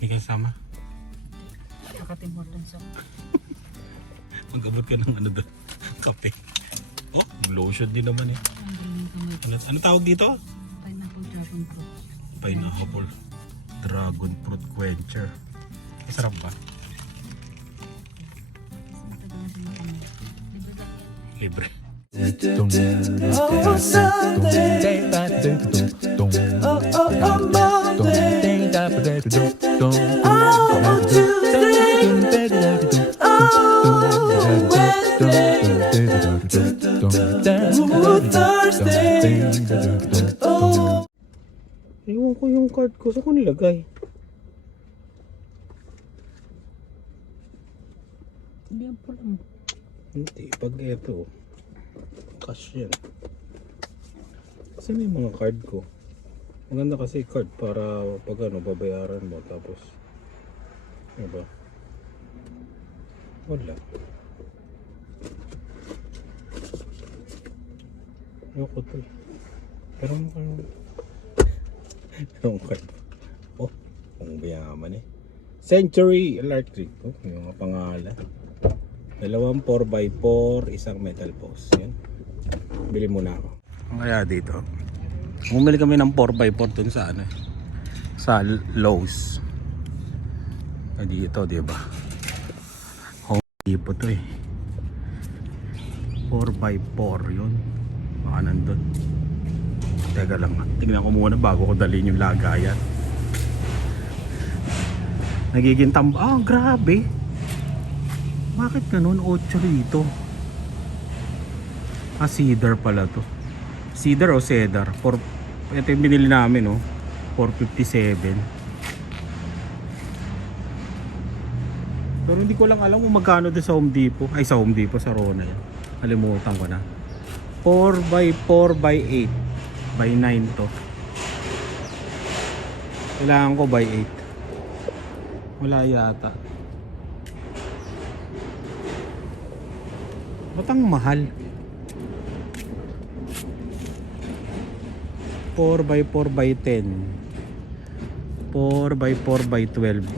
Hindi ka sama. Nakatimor dun sa... Magabot ka ng ano doon. Kape. Oh, lotion din naman eh. Ano tawag dito? Pineapple dragon fruit. Pineapple dragon fruit quencher. Masarap ba? Matagal na sila kami. Libre lang yan. Libre. Oh, Sunday. Oh, Monday. Oh, Tuesday. Oh, Wednesday. Oh, Thursday. Oh. Ewan ko yung card ko. Saan ko nilagay? Hindi ang pula mo. Hindi. Pag eto. Cash yan. Kasi may mga card ko. Maganda kasi card para pag ano, babayaran mo. Tapos, ano ba? Wala. Ayoko to eh. Pero mukhang yung card. Oh, ang bayaman eh. Century Electric. Oh, yung mga pangalan. Dalawang 4x4, isang metal post. Yan. Bili muna ako. Kaya dito. Bumili kami ng 4x4 dun sa ano eh. Sa Lowe's. Dito, di ba? Home Depot to eh. 4x4 yun. Baka nandun. Teka lang. Tingnan ko muna bago ko dalhin yung lagayan. Nagiging ah, grabe. Bakit ganun? 8 rito. Ah, cedar pala to. Cedar o cedar? Ito yung binili namin, oh. 457. Pero hindi ko lang alam kung magkano doon sa Home Depot. Ay, sa Home Depot, sa Rona yan. Kalimutan ko na. 4x4x8. By 9 to. Kailangan ko by 8. Wala yata. Ba't ang mahal? 4x4x10. 4x4x12.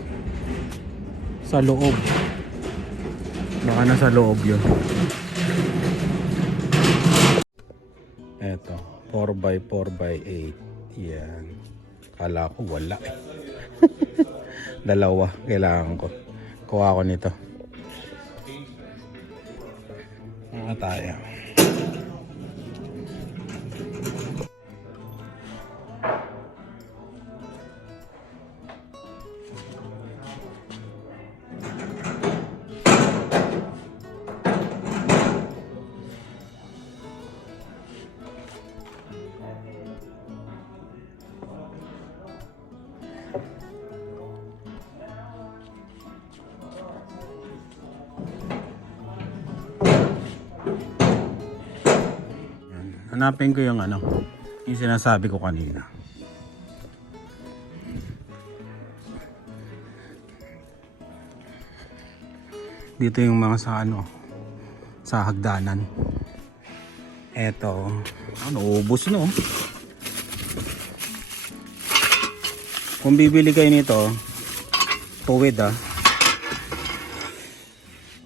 Sa loob. Baka nasa loob yun. Eto. 4x4x8. Yan. Kala ko wala eh. Dalawa. Kailangan ko. Kuha ko nito. Tayo. Hanapin ko yung ano, yung sinasabi ko kanina. Dito yung mga sa ano, sa hagdanan. Eto, ubos no. Kung bibili kayo nito, tuwid ah.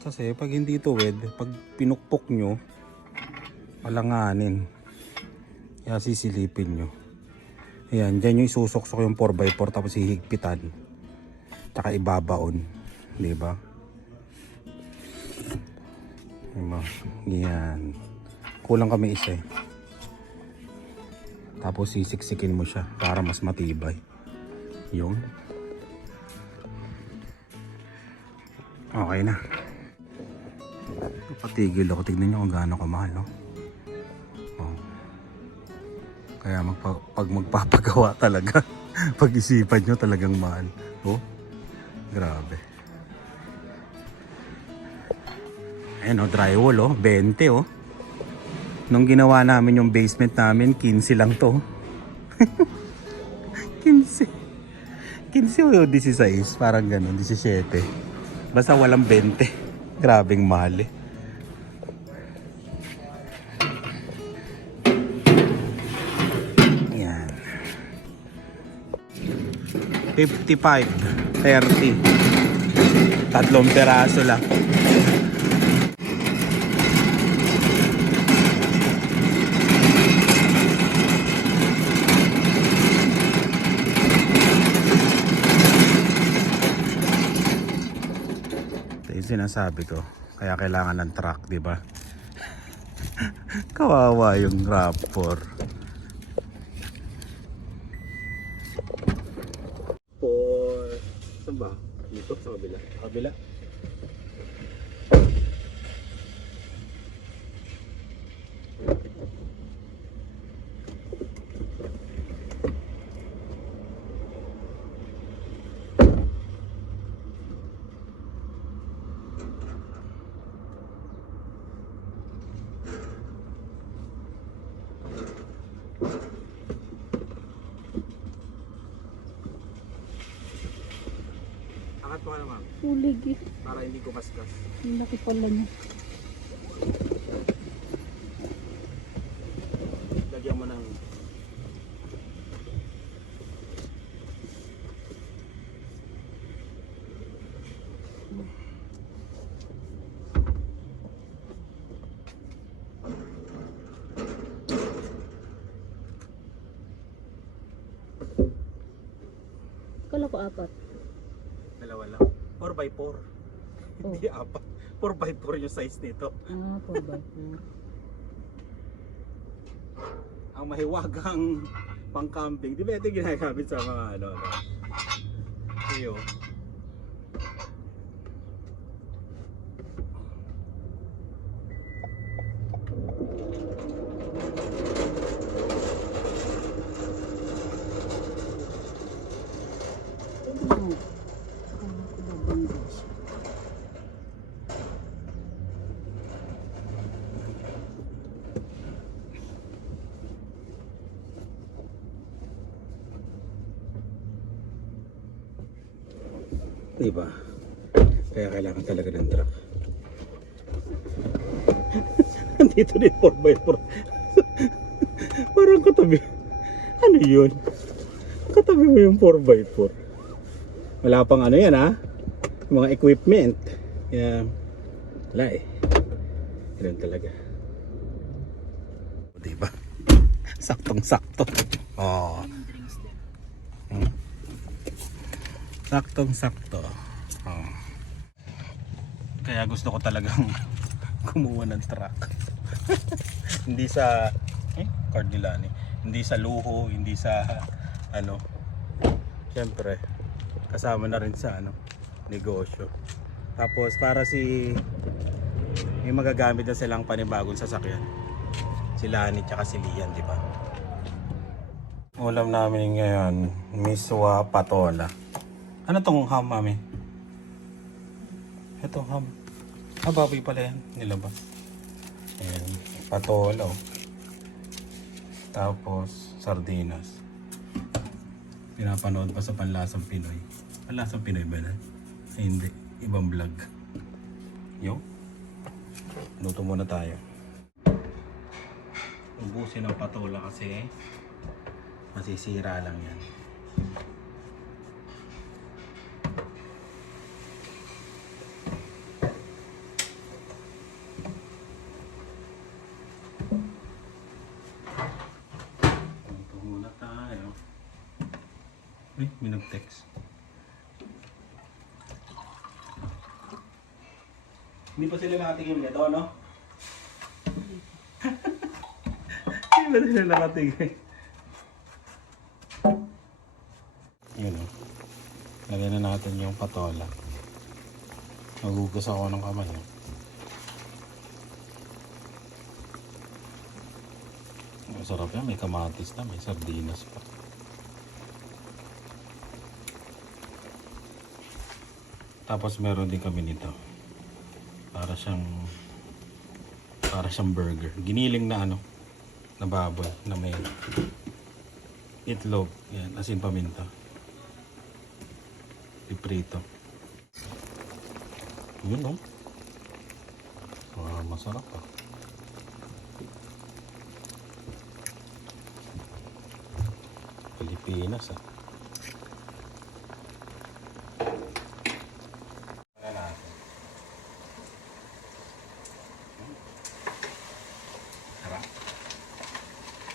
Kasi pag hindi tuwid, pag pinukpok nyo, alanganin. Kaya sisilipin nyo. Ayan, dyan yung isusuksok yung 4x4 tapos hihigpitan. Tsaka ibabaon. Diba? Diba? Yan. Kulang kami isa eh. Tapos sisiksikin mo siya para mas matibay. Yun. Okay na. Patigil ako. Tignan nyo kung gaano kamahal, no? Kaya pag magpapagawa talaga, pag-isipan nyo talagang mahal. Oh, grabe. Ayan o, drywall o, 20 o. Nung ginawa namin yung basement namin, 15 lang to. 15. 15 o 16, parang ganun, 17. Basta walang 20. Grabing mahal eh. 55 30. Tatlong peraso lang. Ito yung sinasabi ko. Kaya kailangan ng truck, di ba? Kawawa yung Raptor. Saan ba? Dito sa kabila. Kabila. Angat mo ka naman Ulig eh. para hindi ko kaskas. Yung laki pala niya. Lagyan mo ng Kala ko apat. dalawa lang. 4x4. Hindi apat. 4x4 yung size nito. 4x4. Ang mahiwagang pang-camping. Di ba ito yung ginagamit sa mga ano. Iyo. Diba? Kaya kailangan talaga ng truck. Nandito din 4x4. Parang katabi. Ano yun? Katabi mo yung 4x4. Wala pang ano yan ha? Mga equipment. Kaya wala eh. Ganun talaga. Diba? Saktong-sakto. Oh. Saktong-sakto. Oh. Kaya gusto ko talagang kumuha ng truck. Hindi sa Cardilani. Hindi sa luho, hindi sa ano. Siyempre, kasama na rin sa ano, negosyo. Tapos para may magagamit na silang panibagong sasakyan. Si Lani tsaka si Lian, di ba? Ulam namin ngayon, miswa patola. Ano tong ham, mami? Ito ham. Baboy pala yan, nilabas. Ayan, patola. Tapos, sardinas. Pinapanood pa sa Panlasang Pinoy. Panlasang Pinoy ba na? Ay, hindi, ibang vlog. Yo. Luto muna tayo. Ubusin ng patola kasi masisira lang yan. May nag-text. Hindi pa sila nakatingin nito, no? Hindi pa sila nakatingin. Yun o. Lagyan na natin yung patola. Magugas ako ng kamay. Masarap yan. May kamatis na. May sardinas pa. Tapos meron din kami nito. Para siyang burger. Giniling na ano, na baboy na may itlog, yan, asin paminta. Iprito. Yun no. Masarap ah. Pilipinas ah.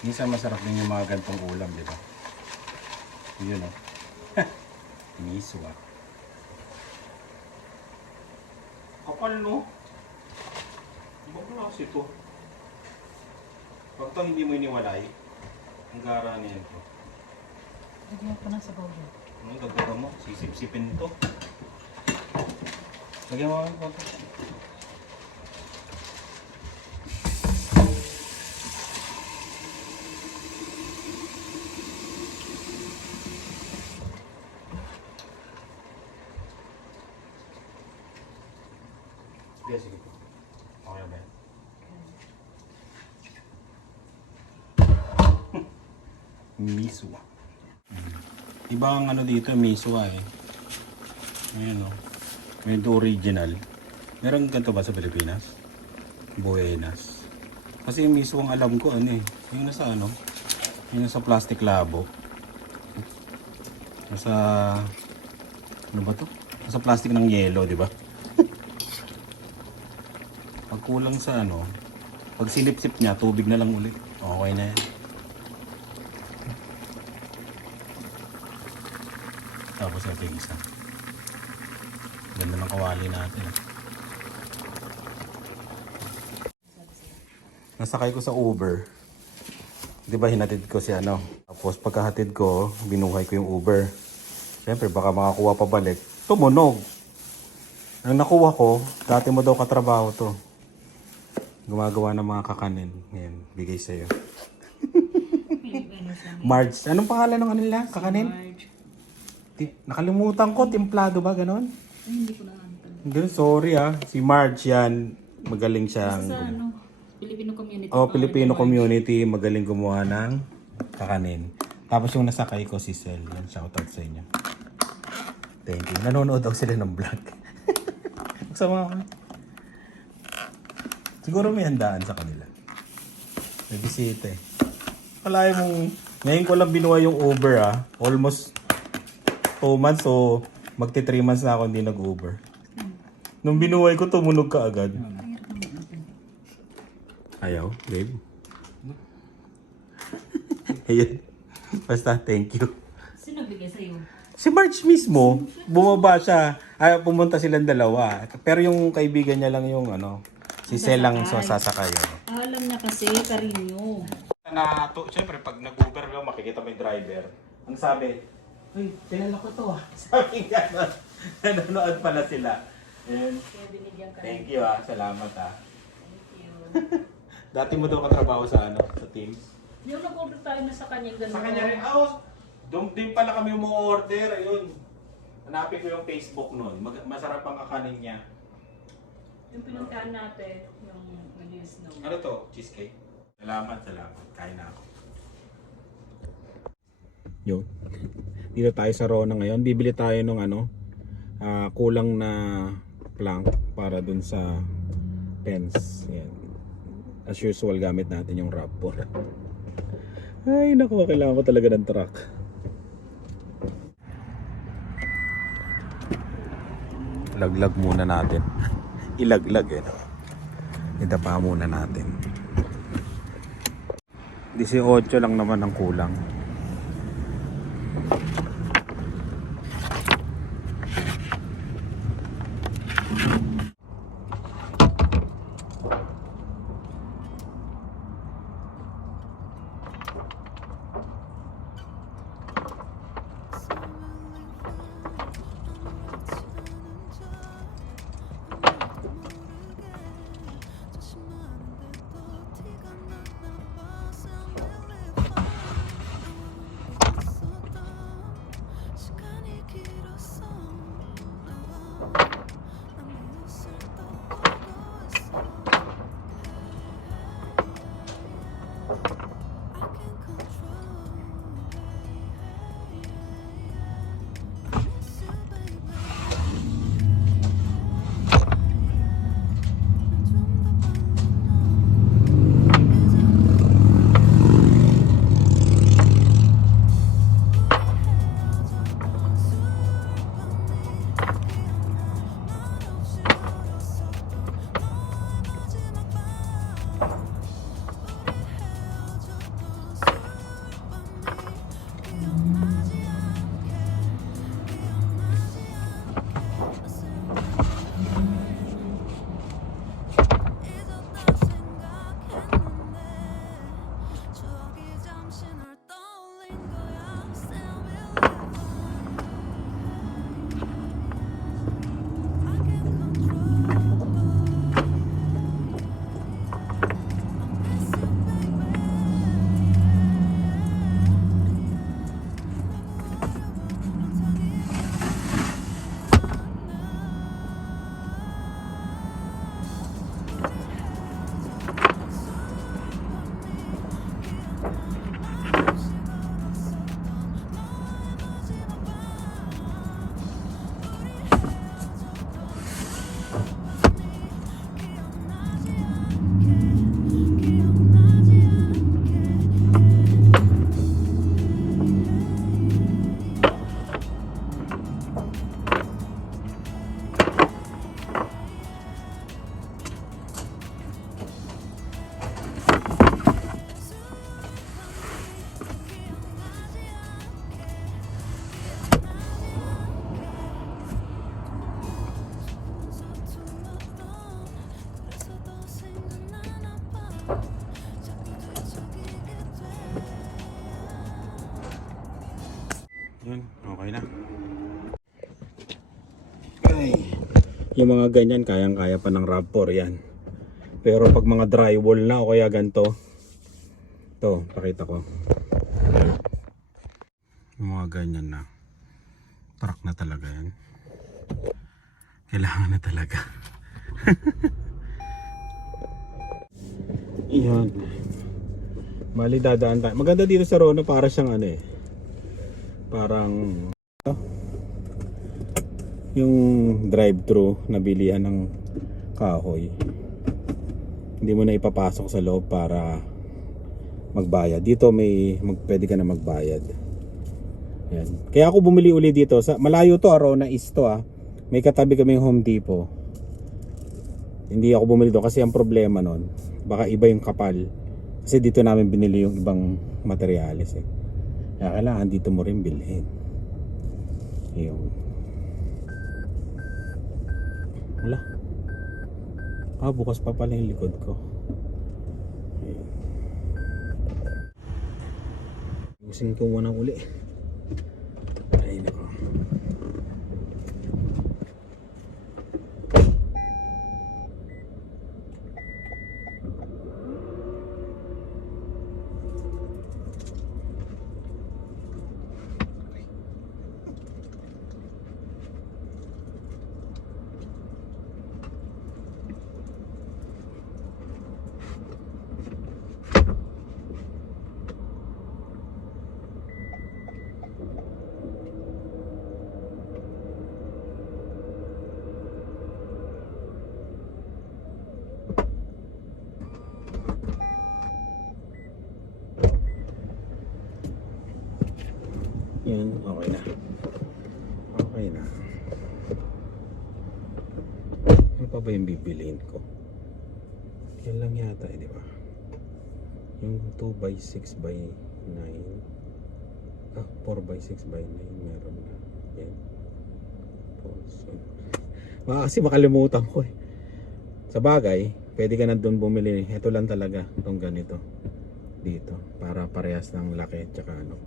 Minsan masarap din yung mga gantong ulam, di ba? Yun, oh. Miswa. Kapal, no? Ibang klase ito. Pag ito hindi mo iniwalay, ang gara niyan to. Lagyan ko na sa bawal. Ano, dagdagan mo? Sisip-sipin to. Lagyan mo ang konti. Sige, sige po. Okay ba yan? Miswa. Iba ang ano dito, miswa eh. Ayan o. Medyo original. Meron ganito ba sa Pilipinas? Buenas. Kasi yung miswa ang alam ko ano eh. Yung nasa ano? Yung nasa plastic labo. Nasa... Ano ba to? Nasa plastic ng yelo, di ba? Pag kulang sa ano, pag silip-sip niya, tubig na lang ulit. Okay na yan. Tapos ito yung isa. Ganda ng kawali natin. Nasakay ko sa Uber. Di ba hinatid ko si ano? Tapos pagkahatid ko, binuhay ko yung Uber. Siyempre baka makakuha pa balik. Tumunog. Ang nakuha ko, dati mo daw katrabaho to. Gumagawa ng mga kakanin. Ngayon, bigay sa'yo. Marge. Anong pangalan ng kanila? Kakanin? Nakalimutan ko. Templado ba? Ganon? Ay, hindi ko na ano. Ganun, sorry ah. Si Marge yan. Magaling siyang... Sa ano, Filipino community. Oh, Filipino community. Magaling gumawa ng kakanin. Tapos yung nasakay ko si Sel. Yan, shoutout sa inyo. Thank you. Nanonood daw sila ng vlog. Magsama ko. Siguro may handaan sa kanila. May bisita eh. Kalahin mong... Ngayon ko lang binuha yung Uber ah. Almost 2 months so magti 3 months na ako hindi nag-Uber. Nung binuhay ko, tumunog ka agad. Ayaw, babe. Ayun. Basta, thank you. Sino bigay sa'yo? Si March mismo, bumaba siya. Ay, pumunta silang dalawa. Pero yung kaibigan niya lang yung ano, si Sel lang so sasakay. Alam niya kasi, Carino. Siyempre, pag nag-Uber lang, makikita mo yung driver. Ang sabi, uy, kilala ko to ah. Sabi nga nun, nanonood pala sila. And, Kaya binigyan ka. thank you ah, salamat ah. Thank you. Dati mo daw katrabaho sa ano, sa Teams? Yung nag-order tayo na sa kanyang ganito. Sa kanya rin, doon din pala kami mo-order, ayun. Hanapin ko yung Facebook nun, masarap ang kakanin niya. Yung pinuntahan natin, yung release no. Ano to? Cheesecake? Salamat. Kain na ako. Yo. Dito tayo sa Rona ngayon. Bibili tayo ng ano, kulang na plank para dun sa fence. Yan. As usual, gamit natin yung RAV4. Ay, naku, kailangan ko talaga ng truck. Laglag muna natin. Ilaglag eh. No? Idapa muna natin. 18 lang naman ang kulang. Yung mga ganyan, kayang-kaya pa ng RAV4 yan. Pero pag mga drywall na o kaya ganito, to, pakita ko. Yung mga ganyan na. Truck na talaga yan. Kailangan na talaga. Iyan. Mali dadaan tayo. Maganda dito sa Rono, para siyang ano eh. Parang yung drive-thru na bilihan ng kahoy. Hindi mo na ipapasok sa loob para magbayad. Dito pwede ka na magbayad. Yan. Kaya ako bumili uli dito sa malayo to, Arona East to ah. May katabi kaming Home Depot. Hindi ako bumili doon kasi ang problema nun, baka iba yung kapal. Kasi dito namin binili yung ibang materyales eh. Kaya kailangan dito mo rin bilhin. Yung wala. Bukas pa pala yung likod ko. Ayun. Gusin ko muna uli. Ay nako. Yan, okay na. Okay na. Ano pa ba yung bibiliin ko? Yan lang yata eh, di ba? Yung 2x6x9. 4x6x9 meron na. Yan. Baka kasi makalimutan ko eh. Sa bagay, pwede ka na doon bumili. Ito lang talaga, itong ganito. Dito, para parehas ng laki tsaka ano,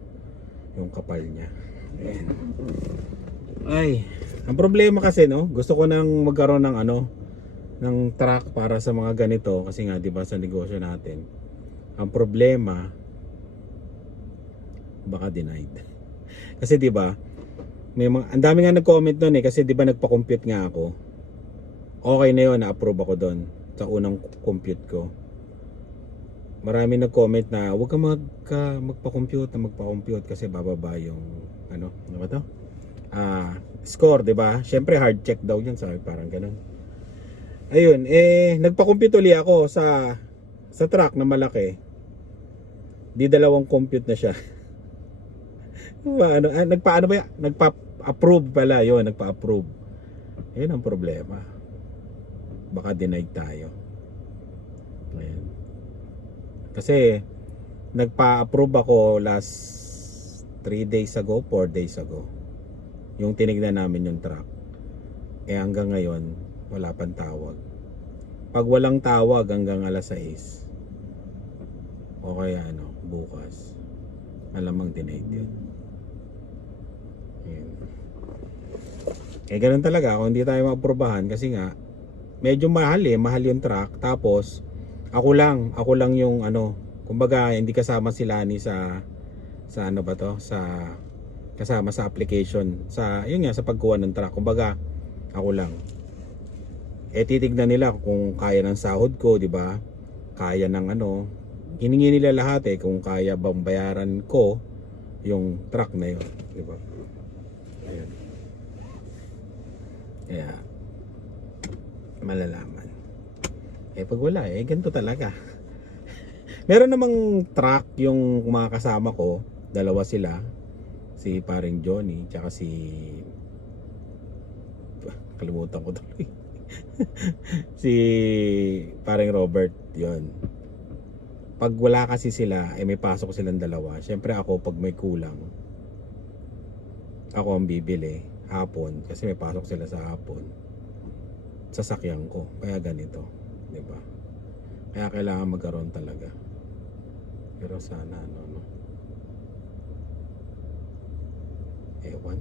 yung kapal niya. Ayan. Ay, ang problema kasi no, gusto ko nang magkaroon ng ano, ng truck para sa mga ganito kasi nga 'di ba sa negosyo natin. Ang problema baka denied. Kasi 'di ba, may mga ang dami nga nag-comment doon eh kasi 'di ba nagpa-compute nga ako. Okay na 'yon, na-approve ako doon sa unang compute ko. Marami nag-comment na huwag kang magpa-compute kasi bababa yung ano ba to? Score, 'di ba? Syempre hard check daw 'yun, sabi parang ganoon. Ayun, nagpa-compute uli ako sa truck na malaki. Di dalawang compute na siya. Nagpa-ano ba? Nagpa-approve pala 'yon, nagpa-approve. 'Yun ang problema. Baka denied tayo. Ayan. Kasi nagpa-approve ako last 3 days ago, 4 days ago. Yung tinignan namin yung truck. Hanggang ngayon wala pang tawag. Pag walang tawag hanggang alas 6 o kaya ano, bukas, malamang denied yun. Ganun talaga kung hindi tayo ma-aprobahan kasi nga medyo mahal yung truck. Tapos ako lang yung ano, kumbaga hindi kasama si Lani sa ano ba to, sa kasama sa application, sa yun nga, sa pagkuha ng truck. Kumbaga ako lang. Titignan nila kung kaya ng sahod ko, di ba? Kaya ng ano, hiningi nila lahat kung kaya bang bayaran ko yung truck na yun, di ba? Ayun. Kaya malalaman. Pag wala ganito talaga. Meron namang truck yung mga kasama ko, dalawa sila, si paring Johnny tsaka si kalimutan ko tuloy. Si paring Robert, yon. Pag wala kasi sila, may pasok silang dalawa. Syempre ako, pag may kulang, ako ang bibili hapon kasi may pasok sila sa hapon. Sasakyan ko, kaya ganito, di ba? Kaya kailangan magkaroon talaga. Pero sana no. Ewan,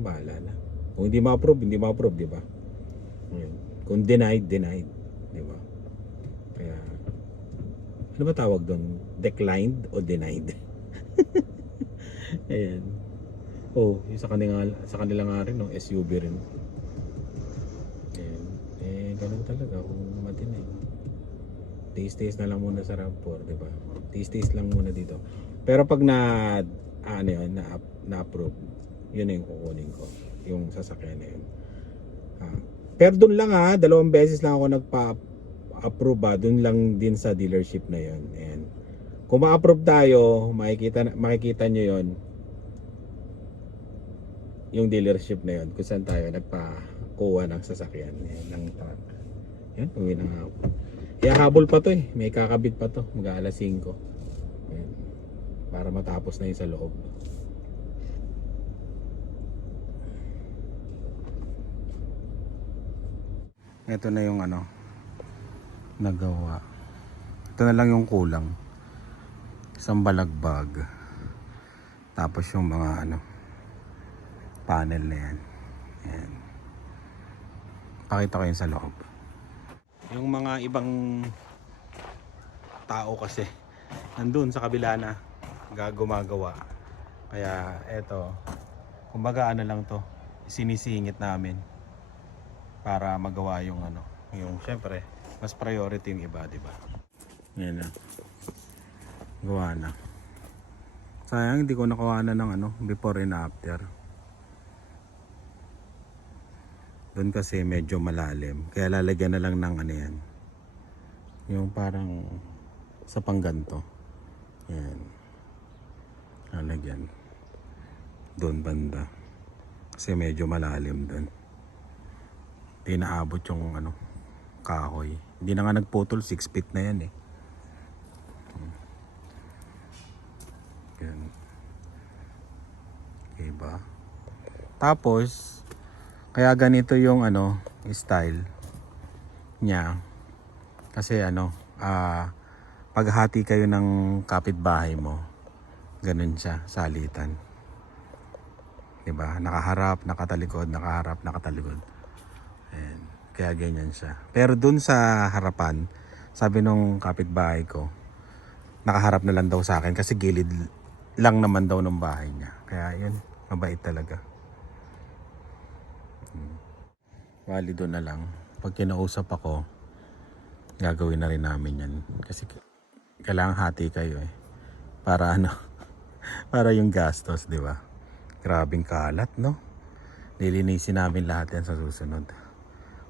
bahala na. Kung hindi ma-approve, di ba? Yun. Kung denied, denied. Di ba? Kaya, ano ba tawag doon? Declined o denied? Ayan. Oh, yung sa kanila nga rin, no? SUV rin. Ayan. Eh, ganun talaga kung matindi. Taste na lang muna sa RAV4, di ba? Taste lang muna dito. Pero pag na-approve, yun na yung kukunin ko. Yung sasakyan na yun. Pero dun lang 2 beses lang ako nagpa-approve dun lang din sa dealership na yun. Ayan. Kung ma-approve tayo, makikita nyo yun. Yung dealership na yun, kung saan tayo nagpa-kuha ng sasakyan. Ayan, ng truck. Yan, uwi na nga ako. Ihahabol pa to eh. May kakabit pa to. Mag-aalas 5. Ayan. Para matapos na yun sa loob. Ito na yung nagawa. Ito na lang yung kulang. Isang balagbag. Tapos yung mga panel na yan. Ayan. Pakita ko yun sa loob. Yung mga ibang tao kasi nandun sa kabila na gumagawa. Kaya eto, kumbaga lang to, sinisingit namin para magawa yung yung syempre mas priority yung iba, di ba? Yan na. Gawa na. Sayang hindi ko nakuha na ng before and after. Doon kasi medyo malalim. Kaya lalagyan na lang ng yan. Yung parang sa pangganto. Yan. Lalagyan. Doon banda. Kasi medyo malalim doon. Hindi naabot yung kahoy. Hindi na nga nagputol. 6 feet na yan eh. Yan. Okay ba? Tapos kaya ganito yung style niya kasi paghati kayo ng kapitbahay mo, ganun siya, salitan, diba? Nakaharap, nakatalikod, nakaharap, nakatalikod. Ayan. Kaya ganyan siya. Pero dun sa harapan, sabi nung kapitbahay ko, nakaharap na lang daw sa akin kasi gilid lang naman daw ng bahay niya. Kaya yun, mabait talaga. Valido na lang. Pag kinausap ako, gagawin na rin namin yan. Kasi kailangan hati kayo eh. Para para yung gastos, di ba? Grabing kalat, no? Lilinisin namin lahat yan sa susunod.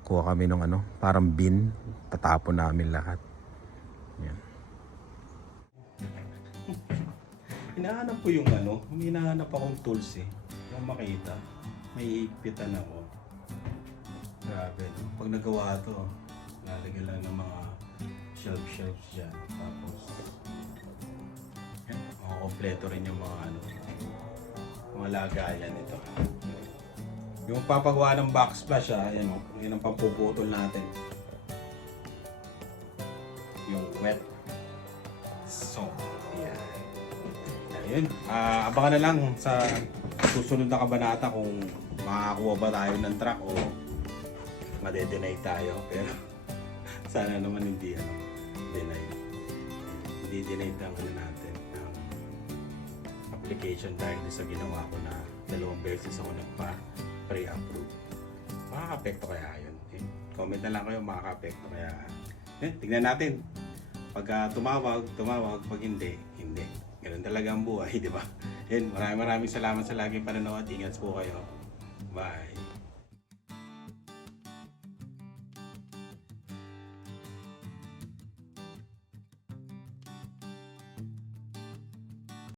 Kuha kami ng parang bin. Tatapon namin lahat. Yan. Hinahanap ko yung hinahanap akong tools eh. Yung makita. May higpitan ako. Grabe. Pag nagawa to, lalagyan lang ng mga shelves dyan. Tapos, yan, kompleto rin yung mga mga lagayan ito. Yung papagawa ng backsplash yan ang pampuputol natin. Yung wet. So, yan. Ayun. Abangan na lang sa susunod na kabanata kung makakuha ba tayo ng truck o made-deny tayo, pero sana naman hindi deny. Hindi denied ang natin ang application dahil sa ginawa ko na 2 beses ako nagpa-pre-approve. Makaka-apekto kaya yun? Comment na lang kayo, makaka-apekto kaya. Tignan natin. Pag tumawag, pag hindi. Ganun talaga ang buhay, di ba? Maraming salamat sa laging panonood. Ingat po kayo. Bye.